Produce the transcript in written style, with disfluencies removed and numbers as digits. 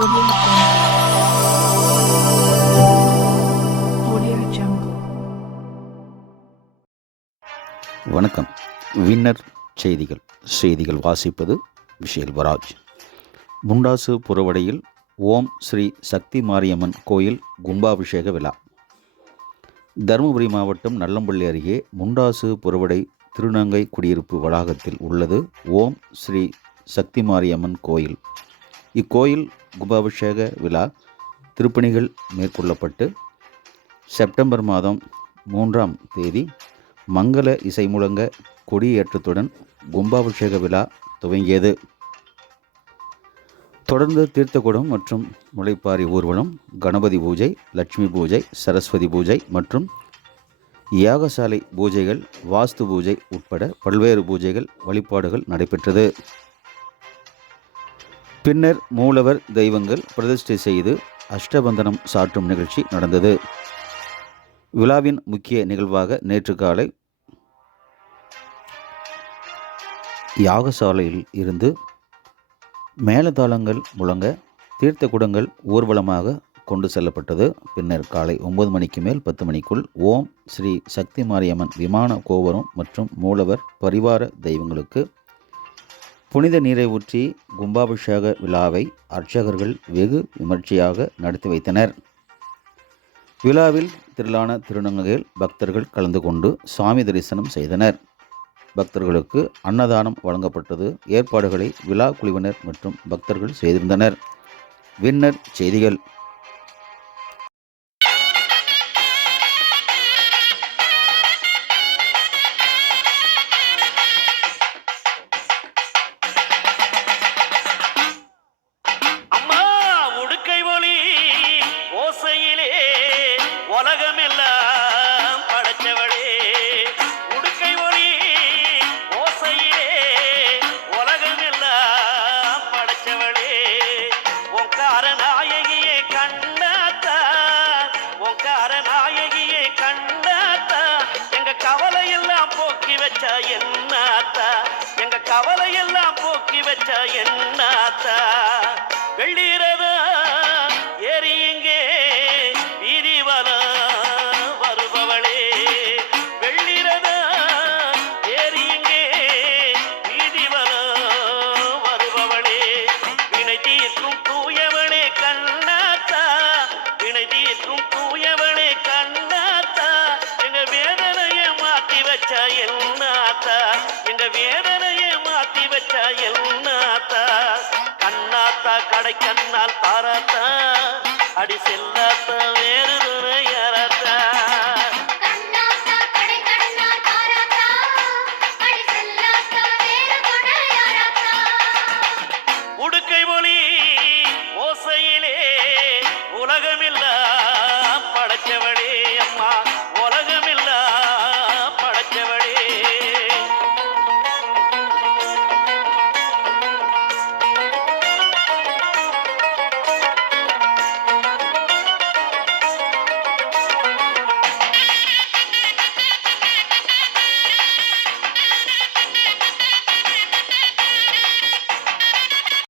Audio Jungle. வணக்கம். Winner செய்திகள் வாசிப்பது விஷேல் வராஜ். முண்டாசு புறவடையில் ஓம் ஸ்ரீ சக்தி மாரியம்மன் கோயில் கும்பாபிஷேக விழா. தருமபுரி மாவட்டம் நல்லம்பள்ளி அருகே முண்டாசு புறவடை திருநங்கை குடியிருப்பு வளாகத்தில் உள்ளது ஓம் ஸ்ரீ சக்தி மாரியம்மன் கோயில். இக்கோயில் கும்பாபிஷேக விழா திருப்பணிகள் மேற்கொள்ளப்பட்டு செப்டம்பர் மாதம் 3ஆம் தேதி மங்கள இசை முழங்க கொடியேற்றத்துடன் கும்பாபிஷேக விழா துவங்கியது. தொடர்ந்து தீர்த்தகுடம் மற்றும் முளைப்பாரி ஊர்வலம், கணபதி பூஜை, லட்சுமி பூஜை, சரஸ்வதி பூஜை மற்றும் யாகசாலை பூஜைகள், வாஸ்து பூஜை உட்பட பல்வேறு பூஜைகள் வழிபாடுகள் நடைபெற்றது. பின்னர் மூலவர் தெய்வங்கள் பிரதிஷ்டை செய்து அஷ்டபந்தனம் சாற்றும் நிகழ்ச்சி நடந்தது. விழாவின் முக்கிய நிகழ்வாக நேற்று காலை யாகசாலையில் இருந்து மேளதாளங்கள் முழங்க தீர்த்த குடங்கள் ஊர்வலமாக கொண்டு செல்லப்பட்டது. பின்னர் காலை 9 மணிக்கு மேல் 10 மணிக்குள் ஓம் ஸ்ரீ சக்தி மாரியம்மன் விமான கோபுரம் மற்றும் மூலவர் பரிவார தெய்வங்களுக்கு புனித நீரை ஊற்றி கும்பாபிஷேக விழாவை அர்ச்சகர்கள் வெகு விமர்சையாக நடத்தி வைத்தனர். விழாவில் திரளான திருநங்கைகள் பக்தர்கள் கலந்து கொண்டு சாமி தரிசனம் செய்தனர். பக்தர்களுக்கு அன்னதானம் வழங்கப்பட்டது. ஏற்பாடுகளை விழா குழுவினர் மற்றும் பக்தர்கள் செய்திருந்தனர். வின்னர் செய்திகள். உலகமெல்லாம் படைச்சவளே, உடுக்கை ஒளி ஓசையிலே உலகமெல்லாம் படைச்சவளே, ஓங்கார நாயகியே கண்ணாத்தா, ஓங்கார நாயகியே கண்ணாத்தா, எங்க கவலையெல்லாம் போக்கி வச்சா என்னாத்தா, எங்க கவலையெல்லாம் போக்கி வச்சா என்னாத்தா, வெள்ளீரதா ஏறி இங்கே எங்க வேதனையை மாத்தி வச்ச என்னாத்தா, கண்ணாத்தா கடை கண்ணால் பாராத்தா, அடி செல்லாத்தா வேறு துணை